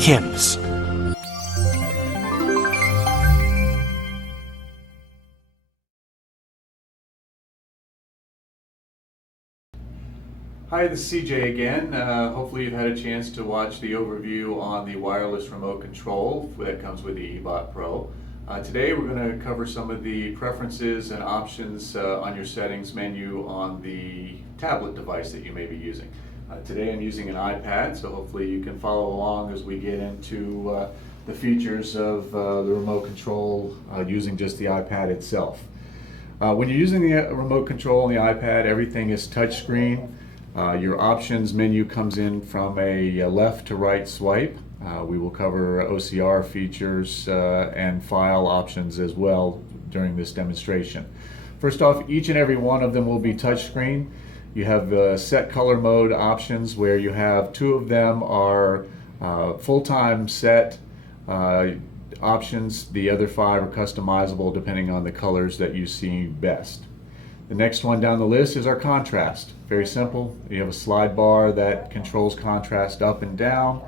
hymns. Hi, this is CJ again. Hopefully you've had a chance to watch the overview on the wireless remote control that comes with the eBot Pro. Today we're going to cover some of the preferences and options on your settings menu on the tablet device that you may be using. Today I'm using an iPad, so hopefully you can follow along as we get into the features of the remote control using just the iPad itself. When you're using the remote control on the iPad, everything is touchscreen. Your options menu comes in from a left to right swipe. We will cover OCR features and file options as well during this demonstration. First off, each and every one of them will be touchscreen. You have set color mode options where you have two of them are full-time set options. The other five are customizable depending on the colors that you see best. The next one down the list is our contrast. Very simple. You have a slide bar that controls contrast up and down.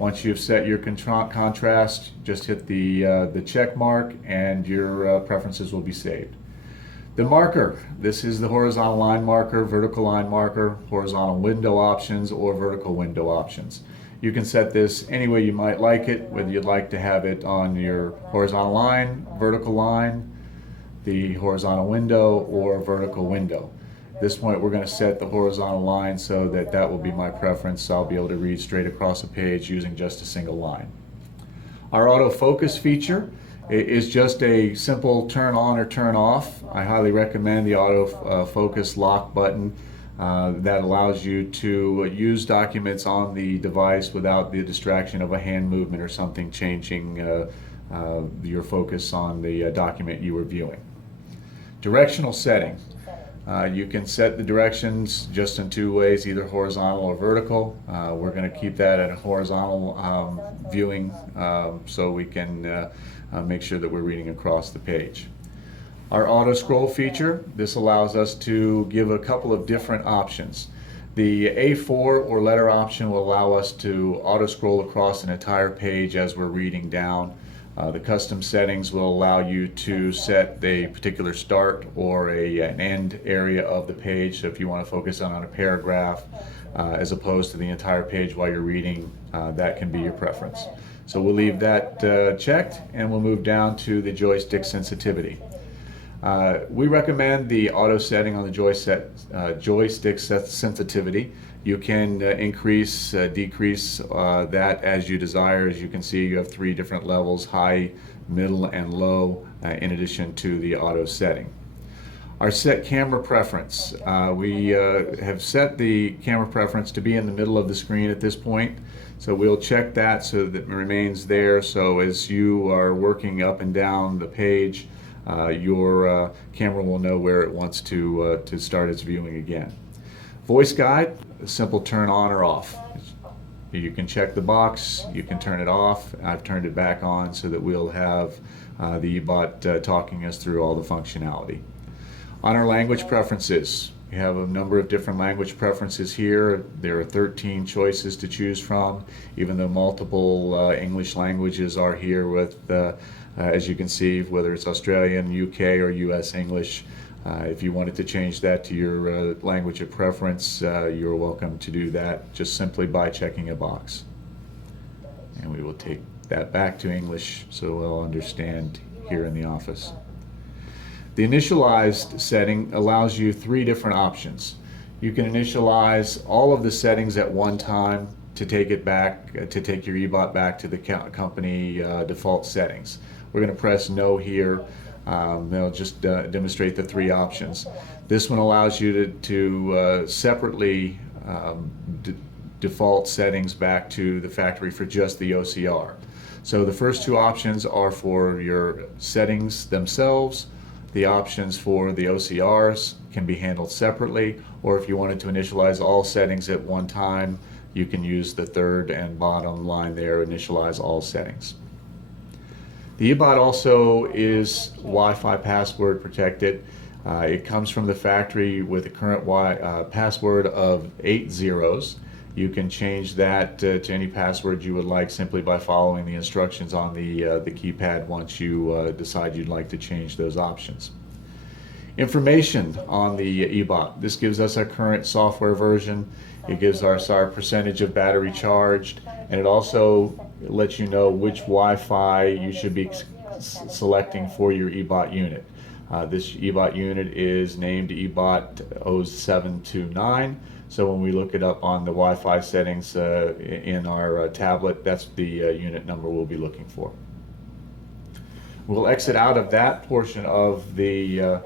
Once you've set your contrast, just hit the check mark and your preferences will be saved. The marker. This is the horizontal line marker, vertical line marker, horizontal window options, or vertical window options. You can set this any way you might like it, whether you'd like to have it on your horizontal line, vertical line, the horizontal window, or vertical window. At this point we're going to set the horizontal line so that will be my preference, so I'll be able to read straight across a page using just a single line. Our autofocus feature is just a simple turn on or turn off. I highly recommend the autofocus lock button that allows you to use documents on the device without the distraction of a hand movement or something changing your focus on the document you were viewing. Directional setting. You can set the directions just in two ways, either horizontal or vertical. We're going to keep that at a horizontal viewing so we can make sure that we're reading across the page. Our AutoScroll feature, this allows us to give a couple of different options. The A4 or letter option will allow us to auto-scroll across an entire page as we're reading down. The custom settings will allow you to set a particular start or an end area of the page. So if you want to focus on a paragraph as opposed to the entire page while you're reading, that can be your preference. So we'll leave that checked and we'll move down to the joystick sensitivity. We recommend the auto setting on the joystick sensitivity. You can increase, decrease that as you desire. As you can see, you have three different levels: high, middle, and low, in addition to the auto setting. Our set camera preference. We have set the camera preference to be in the middle of the screen at this point. So we'll check that so that it remains there. So as you are working up and down the page, your camera will know where it wants to start its viewing again. Voice guide, a simple turn on or off. You can check the box, you can turn it off. I've turned it back on so that we'll have the eBot talking us through all the functionality. On our language preferences, we have a number of different language preferences here. There are 13 choices to choose from, even though multiple English languages are here with, as you can see, whether it's Australian, UK, or US English. If you wanted to change that to your language of preference, you're welcome to do that just simply by checking a box. And we will take that back to English so we'll understand here in the office. The initialized setting allows you three different options. You can initialize all of the settings at one time to take it back, to take your eBot back to the company default settings. We're going to press no here. They'll just demonstrate the three options. This one allows you to separately default settings back to the factory for just the OCR. So the first two options are for your settings themselves. The options for the OCRs can be handled separately, or if you wanted to initialize all settings at one time, you can use the third and bottom line there, initialize all settings. The eBot also is Wi-Fi password protected. It comes from the factory with a current password of 8 zeros. You can change that to any password you would like simply by following the instructions on the keypad once you decide you'd like to change those options. Information on the eBot. This gives us our current software version. It gives us our percentage of battery charged, and it also lets you know which Wi-Fi you should be selecting for your eBot unit. This eBot unit is named eBot 0729. So when we look it up on the Wi-Fi settings in our tablet, that's the unit number we'll be looking for. We'll exit out of that portion of the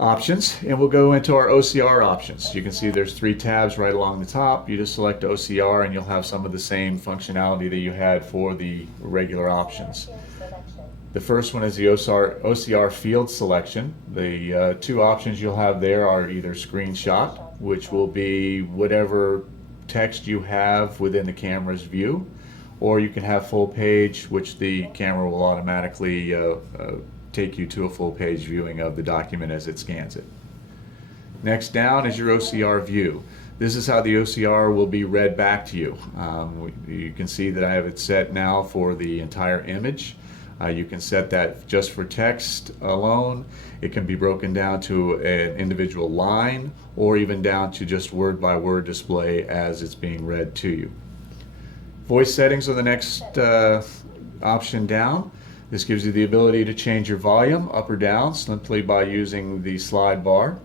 options, and we'll go into our OCR options. You can see there's 3 tabs right along the top. You just select OCR and you'll have some of the same functionality that you had for the regular options. The first one is the OCR field selection. The 2 options you'll have there are either screenshot, which will be whatever text you have within the camera's view, or you can have full page, which the camera will automatically take you to a full page viewing of the document as it scans it. Next down is your OCR View. This is how the OCR will be read back to you. You can see that I have it set now for the entire image. You can set that just for text alone. It can be broken down to an individual line or even down to just word by word display as it's being read to you. Voice settings are the next option down. This gives you the ability to change your volume up or down simply by using the slide bar.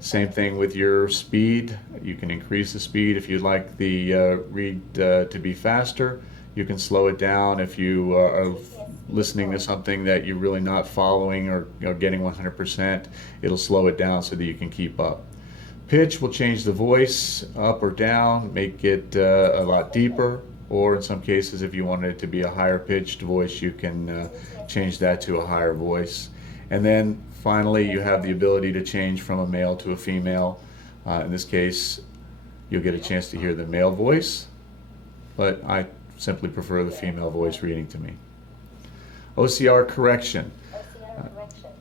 Same thing with your speed. You can increase the speed if you'd like the read to be faster. You can slow it down if you are listening to something that you're really not following or getting 100%. It'll slow it down so that you can keep up. Pitch will change the voice up or down, make it a lot deeper, or in some cases if you wanted it to be a higher pitched voice, you can change that to a higher voice. And then finally you have the ability to change from a male to a female. In this case you'll get a chance to hear the male voice, but I simply prefer the female voice reading to me. OCR Correction.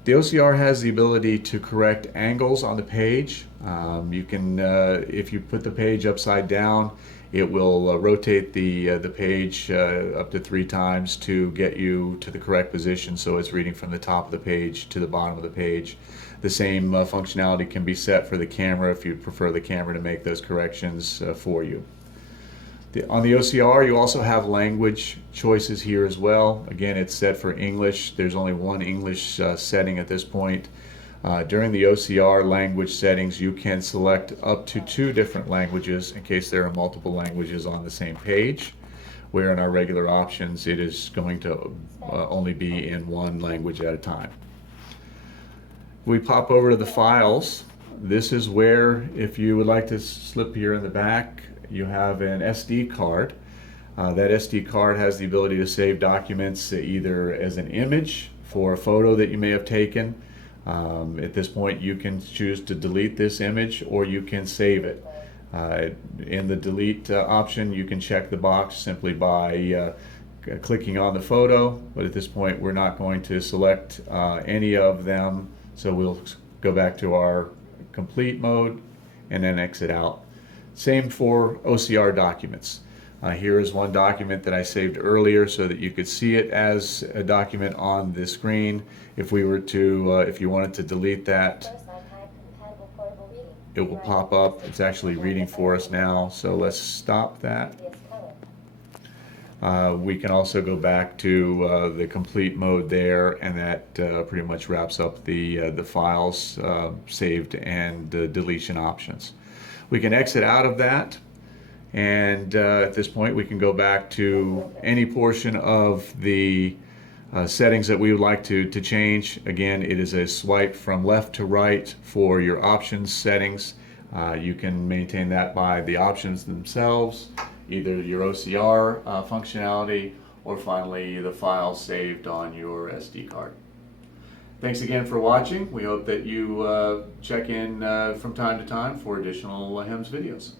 The OCR has the ability to correct angles on the page. You can, if you put the page upside down, it will rotate the page up to 3 times to get you to the correct position, so it's reading from the top of the page to the bottom of the page. The same functionality can be set for the camera if you prefer the camera to make those corrections for you. On the OCR, you also have language choices here as well. Again, it's set for English. There's only one English setting at this point. During the OCR language settings, you can select up to 2 different languages in case there are multiple languages on the same page, where in our regular options it is going to only be in one language at a time. We pop over to the files. This is where, if you would like to slip here in the back, you have an SD card. That SD card has the ability to save documents either as an image for a photo that you may have taken. At this point you can choose to delete this image or you can save it. In the delete option you can check the box simply by clicking on the photo, but at this point we're not going to select any of them, so we'll go back to our complete mode and then exit out. Same for OCR documents. Here is one document that I saved earlier so that you could see it as a document on the screen. If we were to, if you wanted to delete that, it will pop up. It's actually reading for us now, so let's stop that. We can also go back to the complete mode there, and that pretty much wraps up the files saved and deletion options. We can exit out of that, and at this point we can go back to any portion of the settings that we would like to change. Again, it is a swipe from left to right for your options settings. You can maintain that by the options themselves, either your OCR functionality, or finally the file saved on your SD card. Thanks again for watching. We hope that you check in from time to time for additional HEMS videos.